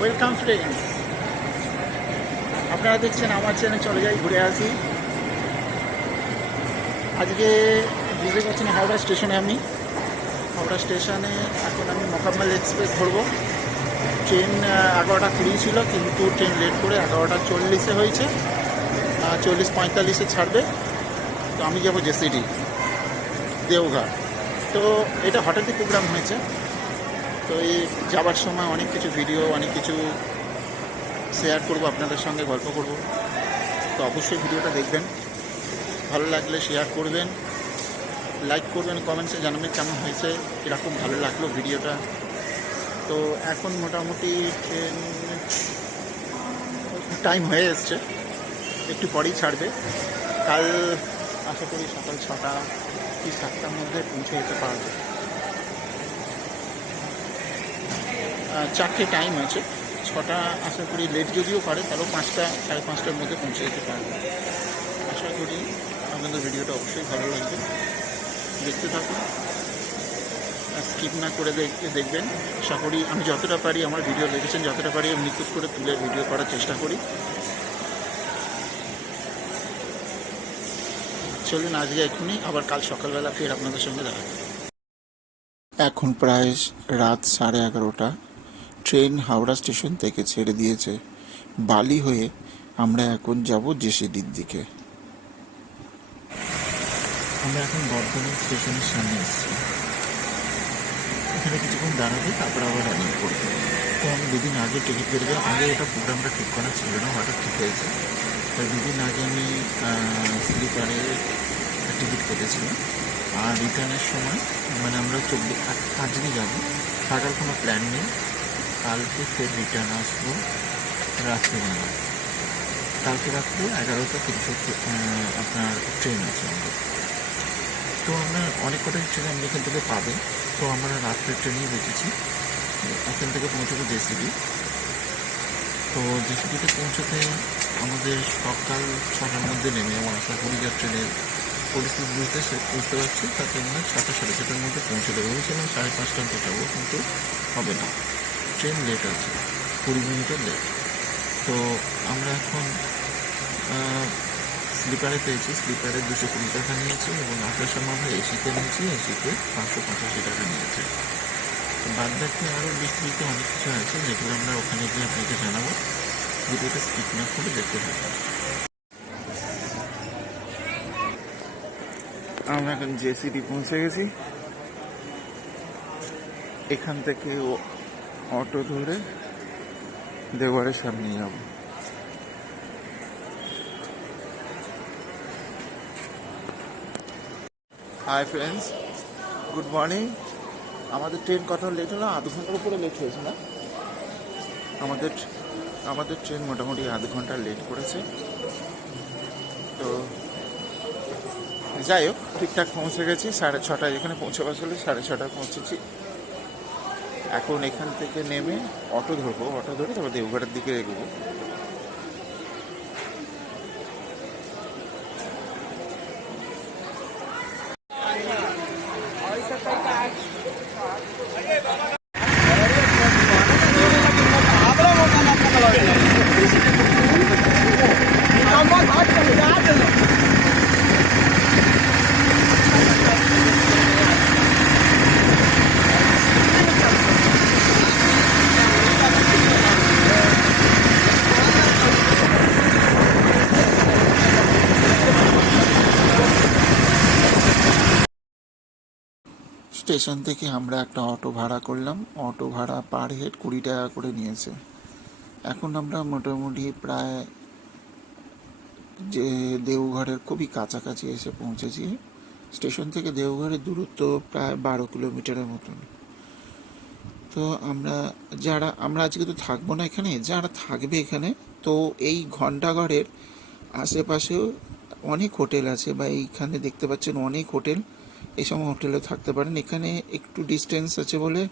Welcome friends, আপনারা দেখছেন আমার চ্যানেল চলে যাই ঘুরে আসি। আজকে বুঝতে পারছেন হাওড়া স্টেশনে হাওড়া স্টেশনে এখন আমি মোকাম্মল এক্সপ্রেস ধরবো। ট্রেন 11টা 20 ছিল, কিন্তু ট্রেন লেট করে 11টা 40-এ হয়েছে। 40-45-এ ছাড়বে। তো আমি যাবো জেসিডি দেওঘর। তো এটা হঠাৎই প্রোগ্রাম হয়েছে। তো এই যাবার সময় অনেক কিছু ভিডিও, অনেক কিছু শেয়ার করব আপনাদের সঙ্গে, গল্প করব। তো অবশ্যই ভিডিওটা দেখবেন, ভালো লাগলে শেয়ার করবেন, লাইক করবেন, কমেন্টসে জানাবেন কেমন হয়েছে, কীরকম ভালো লাগলো ভিডিওটা। তো এখন মোটামুটি ট্রেন টাইম হয়ে এসছে, একটু পরেই ছাড়বে। কাল আশা করি সকাল 6টা কি 7টার মধ্যে পৌঁছে যেতে পারবে। 4টে টাইম আছে, 6টা আশা করি লেট যদিও পারে, তারও 5টা 5:30-5টার মধ্যে পৌঁছে যেতে পারবে। আশা করি আপনাদের ভিডিওটা অবশ্যই ভালো লাগবে, দেখতে থাকুন, স্কিপ না করে দেখবেন। আশা করি আমি যতটা পারি, আমার ভিডিও দেখেছেন যতটা পারি আমি নিখুঁত করে তুলে ভিডিও করার চেষ্টা করি। চলুন আজকে এখনই, আবার কাল সকালবেলা ফের আপনাদের সঙ্গে দেখা। এখন প্রায় রাত 11:30। ট্রেন হাওড়া স্টেশন থেকে ছেড়ে দিয়েছে। বালি হয়ে আমরা এখন যাব জেসিডির দিকে। আমরা এখন বর্ধমান স্টেশনের সামনে এসেছি। এখানে কিছুক্ষণ দাঁড়াবে, তারপর আবার রানিং করবে। তো আমি দুদিন আগে টিকিট কেটে যাই। আগে এটা প্রোগ্রামটা ঠিক করা ছিল না, হঠাৎ ঠিক হয়েছে। তো দুদিন আগে আমি স্লিপারে টিকিট কেটেছিলাম। আর রিটার্নের সময় মানে আমরা 5 দিনই যাবো, থাকার কোনো প্ল্যান নেই। কালকে ফের রিটার্ন আসবো রাত্রিবেলা। কালকে রাত্রে 11টা 30 আপনার ট্রেন আছে আমাদের। তো আমরা অনেক কটা ট্রেন আমরা এখান থেকে পাবে। তো আমরা রাত্রের ট্রেনেই বেঁচেছি। এখান থেকে পৌঁছবো জেসিবি। তো জেসিবিতে পৌঁছতে আমাদের সকাল 6টার মধ্যে নেমে, এবং আশা করি যা ট্রেনের পরিস্থিতি বুঝতে পারছি, তাতে আমরা 6টা 6:30-এর মধ্যে পৌঁছে দেবো। ভেবেছিলাম 5:30 যাবো, কিন্তু হবে না, ট্রেন লেট আছে, 20 মিনিটের লেট। তো আমরা এখন স্লিপারে পেয়েছি। স্লিপারে 220 টাকা নিয়েছি, এবং আসার সময় আমরা এসিতে নিয়েছি, এসিতে 585 টাকা নিয়েছে। তো বাদ বাকি আরও বিস্তৃত অনেক কিছু আছে, যেগুলো আমরা ওখানে গিয়ে আপনাকে জানাবো। ভিডিওটা স্কিপ না করে দেখতে থাকুন। আমরা এখন জেসিডি পৌঁছে গেছি। এখান থেকে অটো ধরে দেওয়ারের সামনে যাব। Hi friends, good morning. আমাদের ট্রেন কত লেট হলো? 0.5 ঘন্টার উপরে লেট হয়েছে না? আমাদের ট্রেন মোটামুটি 0.5 ঘন্টা লেট করেছে। তো যাই হোক, ঠিকঠাক পৌঁছে গেছি। 6:30 এখানে পৌঁছাবার ছিল, 6:30 পৌঁছেছি। এখন এখান থেকে নেমে অটো ধরবো, অটো ধরে তারপর দেওঘরের দিকে এগোবো। স্টেশন থেকে আমরা একটা অটো ভাড়া করলাম। অটো ভাড়া পার হেড 20 টাকা করে নিয়েছে। এখন আমরা মোটামুটি প্রায় যে দেওঘরের খুবই কাছাকাছি এসে পৌঁছেছি। স্টেশন থেকে দেওঘরের দূরত্ব প্রায় 12 কিলোমিটারের মতন। তো আমরা আজকে তো থাকবো না এখানে, যারা থাকবে এখানে, তো এই ঘন্টাঘরের আশেপাশেও অনেক হোটেল আছে, বা এইখানে দেখতে পাচ্ছেন অনেক হোটেল। এই সময় হোটেলে থাকতে পারেন। এখানে একটু ডিস্টেন্স আছে বলে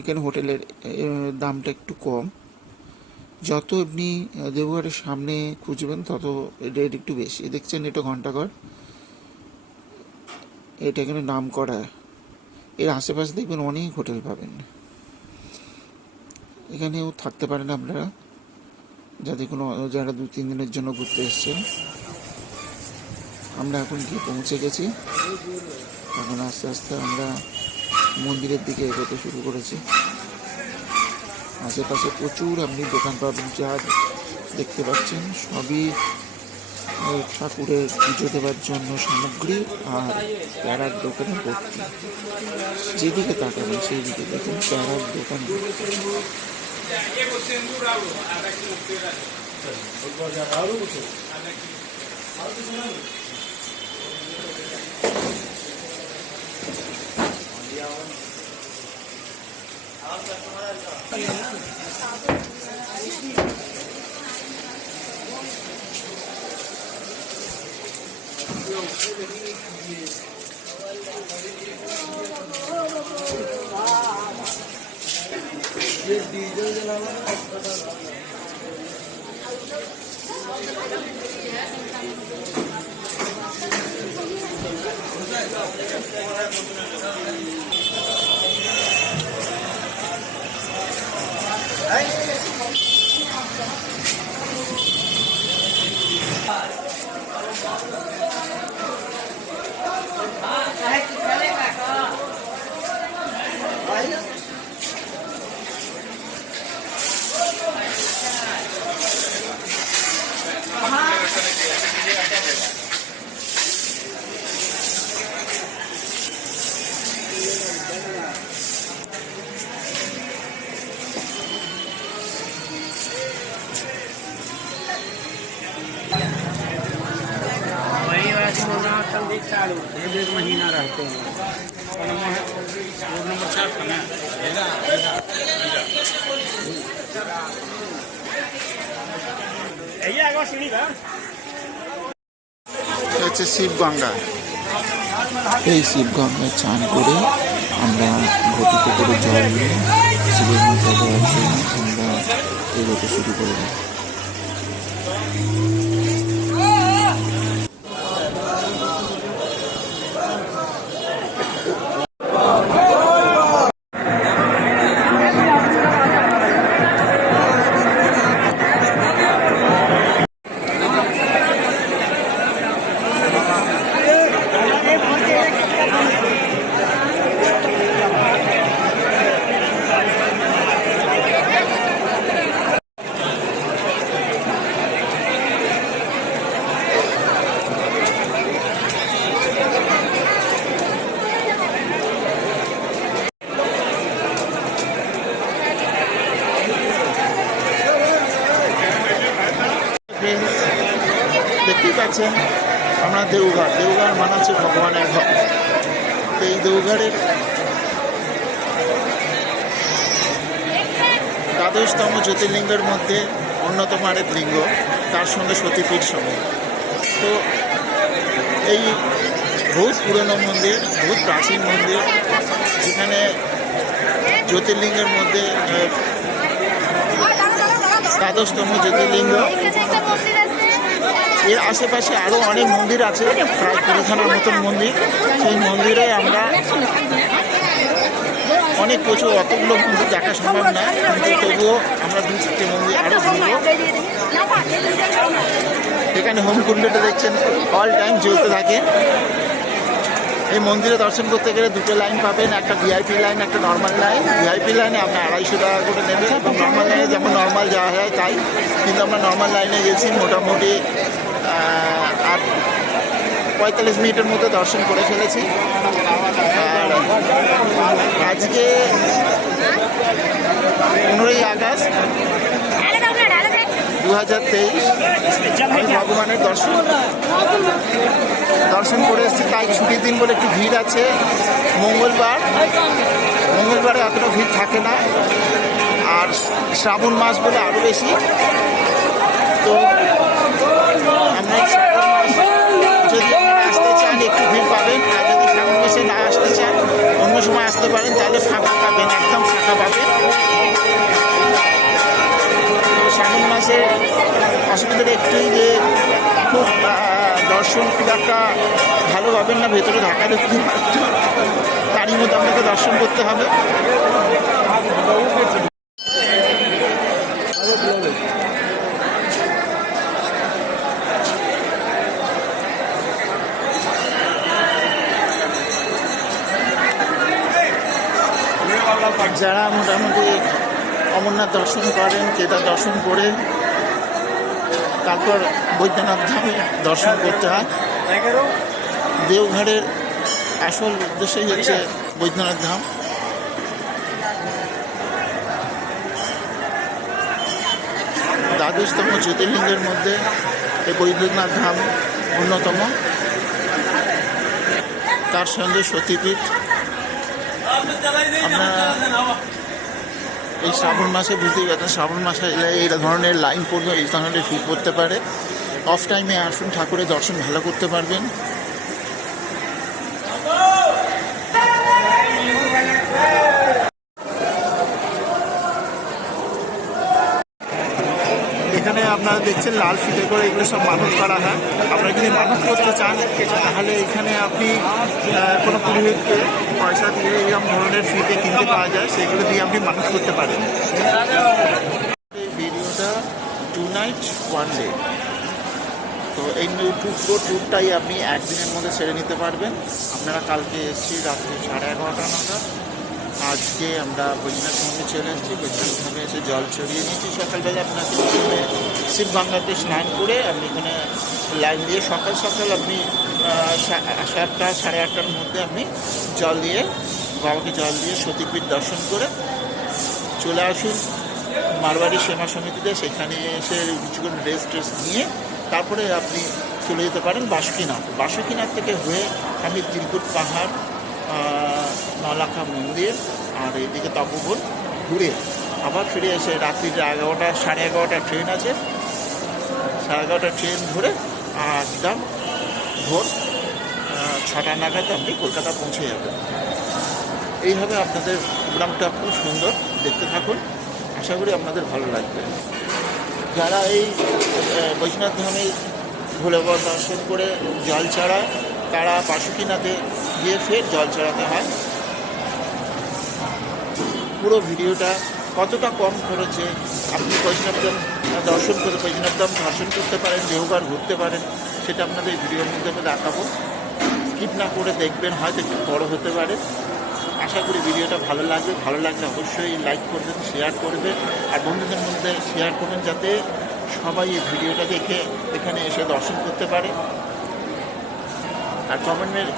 এখানে হোটেলের দামটা একটু কম। যত আপনি দেওঘরের সামনে খুঁজবেন তত রেট একটু বেশি। দেখছেন এটা ঘন্টাঘর, এটা এখানে নাম করা। এর আশেপাশে দেখবেন অনেক হোটেল পাবেন। এখানেও থাকতে পারেন আপনারা, যাতে কোনো যারা 2-3 দিনের জন্য ঘুরতে এসছেন। আমরা এখন গিয়ে পৌঁছে গেছি। এখন আস্তে আস্তে আমরা মন্দিরের দিকে এগোতে শুরু করেছি। আশেপাশে প্রচুর আপনি দোকান পাবেন, যা দেখতে পাচ্ছেন সবই ঠাকুরের পুজো দেওয়ার জন্য সামগ্রী আর প্যারার দোকানে ভর্তি। যেদিকে তাকাবেন সেই দিকে দেখুন প্যারার দোকান। चालू 1 महीना रहते हैं। नंबर 4 था ना, হচ্ছে শিবগঙ্গা। এই শিবগঙ্গায় চান করে আমরা ঘটিতে করে জল নিয়ে শিবের মাথায় দেওয়ার জন্য আমরা এগোতে শুরু করলাম। দেখতেই পাচ্ছেন আমরা দেওঘর মানে হচ্ছে ভগবানের ঘর। তো এই দেওঘরের দ্বাদশতম জ্যোতির্লিঙ্গের মধ্যে অন্যতম আরেক লিঙ্গ, তার সঙ্গে সতীপীঠ সঙ্গে। তো এই বহুত পুরনো মন্দির, বহুত প্রাচীন মন্দির, যেখানে জ্যোতির্লিঙ্গের মধ্যে দ্বাদশতম জ্যোতির্লিঙ্গ। এর আশেপাশে আরও অনেক মন্দির আছে, প্রায় 20খানার মতন মন্দির। সেই মন্দিরে আমরা অনেক প্রচুর অতগুলো মন্দির দেখা সম্ভব না, কিন্তু তবুও আমরা 2-4টে মন্দির আরও ঘুরবো। এখানে হোমকুণ্ডটা দেখছেন অল টাইম জ্বলতে থাকে। এই মন্দিরে দর্শন করতে গেলে 2টো লাইন পাবেন, একটা ভিআইপি লাইন, একটা নর্মাল লাইন। ভিআইপি লাইনে আপনার 250 টাকা করে নেবে, এবং নর্মাল লাইনে যেমন নর্মাল যাওয়া হয় তাই। কিন্তু আমরা নর্মাল লাইনে গেছি, মোটামুটি 45 মিনিটের মধ্যে দর্শন করে ফেলেছি। আর আজকে 15ই আগস্ট 2023 আমি ভগবানের দর্শন করে এসেছি। তাই ছুটির দিন বলে একটু ভিড় আছে। মঙ্গলবারে এতটা ভিড় থাকে না, আর শ্রাবণ মাস বলে আরও বেশি। তো আমরা যদি আসতে চান একটু ভিড় পাবেন, আর যদি শ্রাবণ মাসে না আসতে চান অন্য সময় আসতে পারেন, তাহলে ফাঁকা পাবেন, একদম ফাঁকা পাবেন। শ্রাবণ মাসে অসুবিধাটা একটুই যে খুব দর্শন খুব একটা ভালো পাবেন না, ভেতরে ঢাকা দেখতে তারই মধ্যে আপনাকে দর্শন করতে হবে। যারা মোটামুটি অমরনাথ দর্শন করেন, কেদার দর্শন করে তারপর বৈদ্যনাথ ধামে দর্শন করতে হয়। দেওঘরের আসল উদ্দেশ্যই হচ্ছে বৈদ্যনাথ ধাম। দ্বাদশতম জ্যোতির্লিঙ্গের মধ্যে এই বৈদ্যনাথ ধাম অন্যতম, তার সঙ্গে সতীপীঠ। আপনারা এই শ্রাবণ মাসে বুঝতেই পারছেন, শ্রাবণ মাসে এলে এই ধরনের লাইন পড়বে, এই ধরনের ভিড় পড়তে পারে। অফ টাইমে আসুন, ঠাকুরের দর্শন ভালো করতে পারবেন। এখানে আপনারা দেখছেন লাল ফিতে করে এগুলো সব মানত করা হয়। আপনারা যদি মানত করতে চান তাহলে এখানে আপনি কোনো পুরোহিতকে পয়সা দিয়ে এরকম ধরনের ফিতে কিনতে পাওয়া যায়, সেগুলো দিয়ে আপনি মানত করতে পারেন। এই ভিডিওটা 2 নাইট 1 ডে, তো এই পুরো ট্যুরটাই আপনি একদিনের মধ্যে সেরে নিতে পারবেন। আপনারা কালকে এসেছি রাত্রি 11:30 নাগাদ। আজকে আমরা বৈদ্যনাথ ধামে চলে এসেছি। বৈদ্যনাথ ধামে এসে জল ছড়িয়ে নিয়েছি সকালবেলা। আপনাকে প্রথমে শিবগঙ্গাতে স্নান করে আপনি এখানে লাইন দিয়ে সকাল সকাল আপনি 7টা 8:30টার মধ্যে আপনি জল দিয়ে বাবাকে জল দিয়ে সতীপীঠ দর্শন করে চলে আসুন মারবাড়ি সেবা সমিতিতে। সেখানে এসে কিছুক্ষণ রেস্ট নিয়ে তারপরে আপনি চলে যেতে পারেন বাসুকীনাথ। বাসুকীনাথ থেকে হয়ে আপনি ত্রিকুট পাহাড়, নলাখা মন্দির আর এইদিকে তপোবন ঘুরে আবার ফিরে এসে রাত্রির 11টা 11:30 ট্রেন আছে, 11:30 ট্রেন ধরে একদম ভোর 6টা নাগাদ আপনি কলকাতা পৌঁছে যাবেন। এইভাবে আপনাদের প্রোগ্রামটা খুব সুন্দর, দেখতে থাকুন, আশা করি আপনাদের ভালো লাগবে। যারা এই বৈদ্যনাথ ধামে ভোলে বাবা দর্শন করে জল চড়ায় তারা বাসুকীনাথে গিয়ে ফের জল চড়াতে হয়। পুরো ভিডিওটা কতটা কম খরচে আপনি বৈষ্ণব ধাম দর্শন করে বৈষ্ণব ধাম দর্শন করতে পারেন, দেওঘর ঘুরতে পারেন, সেটা আপনাদের ভিডিওর মধ্যে আমি দেখাবো। স্কিপ না করে দেখবেন, হয়তো একটু বড় হতে পারে। আশা করি ভিডিওটা ভালো লাগবে। ভালো লাগলে অবশ্যই লাইক করবেন, শেয়ার করবেন, আর বন্ধুদের মধ্যে শেয়ার করবেন যাতে সবাই এই ভিডিওটা দেখে এখানে এসে দর্শন করতে পারে। আর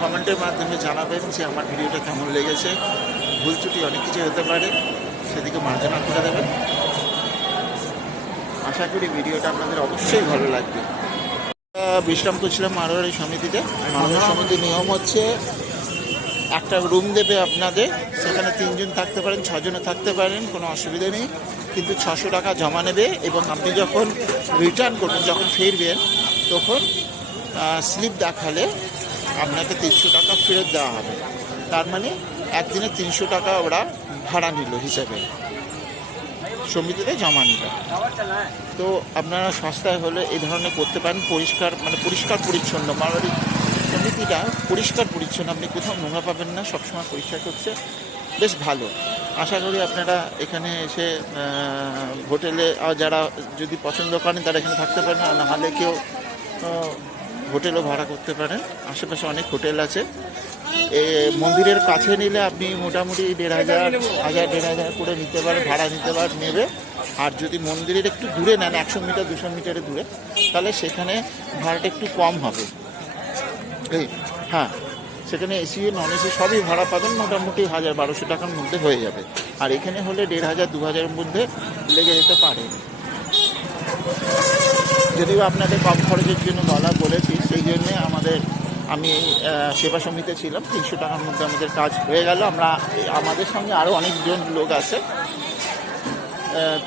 কমেন্টের মাধ্যমে জানাবেন যে আমার ভিডিওটা কেমন লেগেছে। ভুল ত্রুটি অনেক কিছু হতে পারে, সেদিকে মার্জনা করে দেবেন। আশা করি ভিডিওটা আপনাদের অবশ্যই ভালো লাগবে। বিশ্রাম করছিলাম মারোয়ারি সমিতিতে। মারোয়ারি সমিতির নিয়ম হচ্ছে একটা রুম দেবে আপনাদের, সেখানে 3 জন থাকতে পারেন, 6 জনও থাকতে পারেন, কোনো অসুবিধা নেই। কিন্তু 600 টাকা জমা নেবে এবং আপনি যখন রিটার্ন করবেন, যখন ফিরবেন, তখন স্লিপ দেখালে আপনাকে 300 টাকা ফেরত দেওয়া হবে। তার মানে একদিনে 300 টাকা ওরা ভাড়া নিল হিসেবে, সমিতিতে জমা নিল। তো আপনারা সস্তায় হলে এই ধরনের করতে পারেন। পরিষ্কার পরিচ্ছন্ন মারোয়ারি সমিতিটা পরিষ্কার পরিচ্ছন্ন, আপনি কোথাও নোংরা পাবেন না, সবসময় পরিষ্কার করছে, বেশ ভালো। আশা করি আপনারা এখানে এসে হোটেলে যারা যদি পছন্দ করেন তারা এখানে থাকতে পারেন, আর নাহলে কেউ হোটেলও ভাড়া করতে পারেন। আশেপাশে অনেক হোটেল আছে। মন্দিরের কাছে নিলে আপনি মোটামুটি 1,500 করে নিতে পারেন, ভাড়া নেবে। আর যদি মন্দিরের একটু দূরে নেন, 100 মিটার 200 মিটারের দূরে, তাহলে সেখানে ভাড়াটা একটু কম হবে। হ্যাঁ, সেখানে এসি নন এসি সবই ভাড়া পাবেন, মোটামুটি 1,000-1,200 টাকার মধ্যে হয়ে যাবে। আর এখানে হলে 1,500-2,000-এর মধ্যে লেগে যেতে পারে। যদিও আপনাদের কম খরচের জন্য বলেছি, সেই জন্যে আমি সেবা সমিতিতে ছিলাম। 300 টাকার মধ্যে আমাদের কাজ হয়ে গেল। আমাদের সঙ্গে আরও অনেকজন লোক আছে,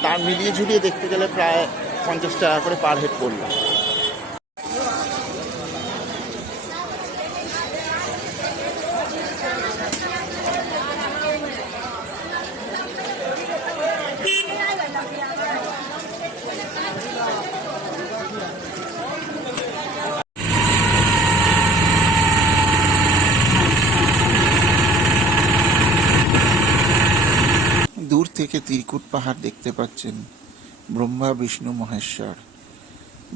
তার মিলিয়ে ঝুলিয়ে দেখতে গেলে প্রায় 50 টাকা করে পার হেড পড়লাম। দূর থেকে ত্রিকুট পাহাড় দেখতে পাচ্ছেন, ব্রহ্মা বিষ্ণু মহেশ্বর।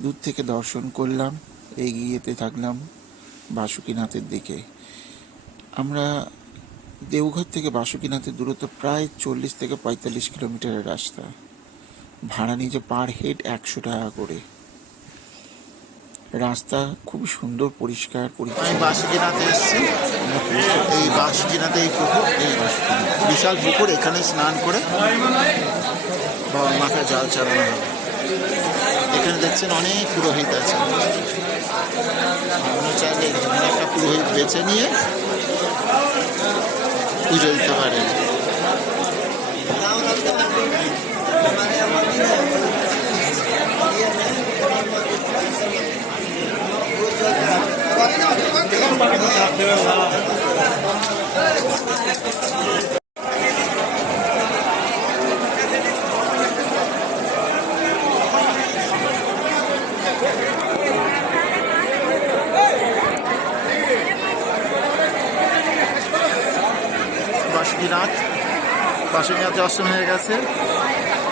দূর থেকে দর্শন করলাম, এগিয়ে যেতে থাকলাম বাসুকীনাথের দিকে। আমরা দেওঘর থেকে বাসুকিনাথের দূরত্ব প্রায় 40 থেকে 45 কিলোমিটারের রাস্তা। ভাড়া নিয়েছে পার হেড 100 টাকা করে। রাস্তা খুব সুন্দর, পরিষ্কার পরিচ্ছন্ন। আমি বাসুকিনাথে এসেছি। এই বাসুকিনাথে এই পুকুর, এই বাসুকিনাথ বিশাল পুকুর। এখানে স্নান করে বাবা মাকে জল চালানো হবে। এখানে দেখছেন অনেক পুরোহিত আছে। আপনি চাইলে এখানে একটা পুরোহিত বেছে নিয়ে পুজো দিতে পারেন। বাসুকিনাথ দর্শন হয়ে গেছে।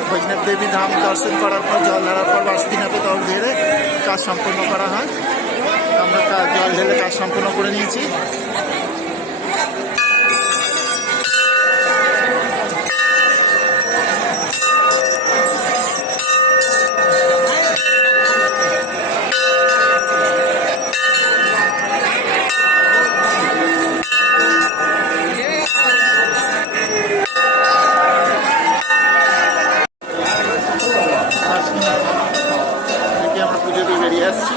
বৈষ্ণব দেবী ধাম দর্শন করার পর জল ঢালার পর বাসুকিনাথে জল ঢেলে কাজ সম্পন্ন করা হয়। আমরা জল ঢেলে কাজ সম্পন্ন করে নিয়েছি। আমরা পুজো দিয়ে বেরিয়ে আসছি।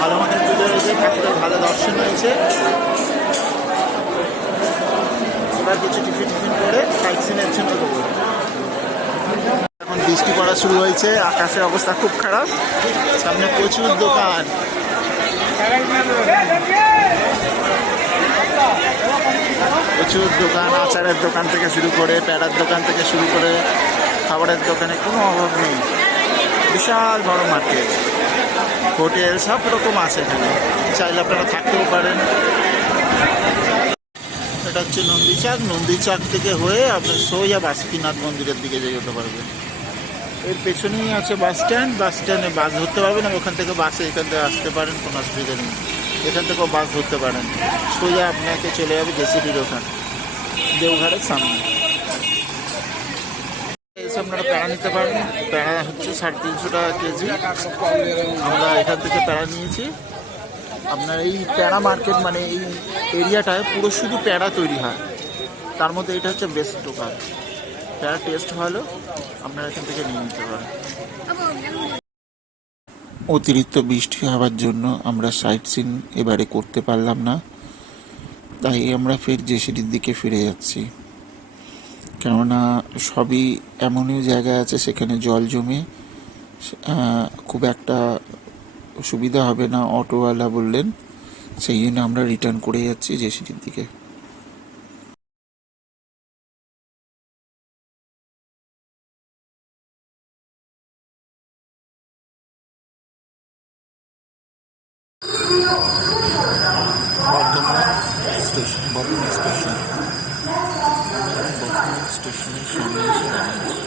ভালো মানের পুজো হয়েছে, ঠাকুরের ভালো দর্শন হয়েছে। এবার কিছু টিফিন করে সাইট সিনের জন্য দেবো। এখন বৃষ্টি পড়া শুরু হয়েছে, আকাশের অবস্থা খুব খারাপ। সামনে প্রচুর দোকান। প্রচুর দোকান, আচারের দোকান থেকে শুরু করে, প্যাড়ার দোকান থেকে শুরু করে, খাবারের দোকানে কোনো অভাব নেই। বিশাল বড় মার্কেট, হোটেল সব রকম আছে এখানে। চাইলে আপনারা থাকতেও পারেন। এটা হচ্ছে নন্দীচাক। নন্দীচাক থেকে হয়ে আপনি সোজা বাসুকিনাথ মন্দিরের দিকে যেতে পারবেন। এর পেছনেই আছে বাস স্ট্যান্ড। বাস স্ট্যান্ডে বাস ধরতে পারবেন, ওখান থেকে বাসে এখান থেকে আসতে পারেন, কোনো অসুবিধা নেই। এখান থেকেও বাস ধরতে পারেন, সোজা আপনাকে চলে যাবে জেসিবির ওখানে, দেওঘরের সামনে। এসে আপনারা প্যাড়া নিতে পারেন। প্যাড়া হচ্ছে 350 টাকা কেজি। আমরা এখান থেকে প্যাড়া নিয়েছি। আপনার এই প্যাড়া মার্কেট মানে এই এরিয়াটায় পুরো শুধু প্যাড়া তৈরি হয়। তার মধ্যে এটা হচ্ছে বেস্ট দোকান। প্যাড়া টেস্ট ভালো, আপনারা এখান থেকে নিয়ে নিতে পারেন। অতিরিক্ত বৃষ্টি হওয়ার জন্য আমরা সাইট সিন এবারে করতে পারলাম না, তাই আমরা ফের জেসিডির দিকে ফিরে যাচ্ছি। কেননা সবই এমনই জায়গা আছে সেখানে জল জমে খুব একটা সুবিধা হবে না, অটোওয়ালা বললেন। সেই জন্য আমরা রিটার্ন করে যাচ্ছি জেসিডির দিকে। বর্ধমান স্টেশন, বর্ধমান স্টেশনের সামনে এসে দাঁড়িয়েছি।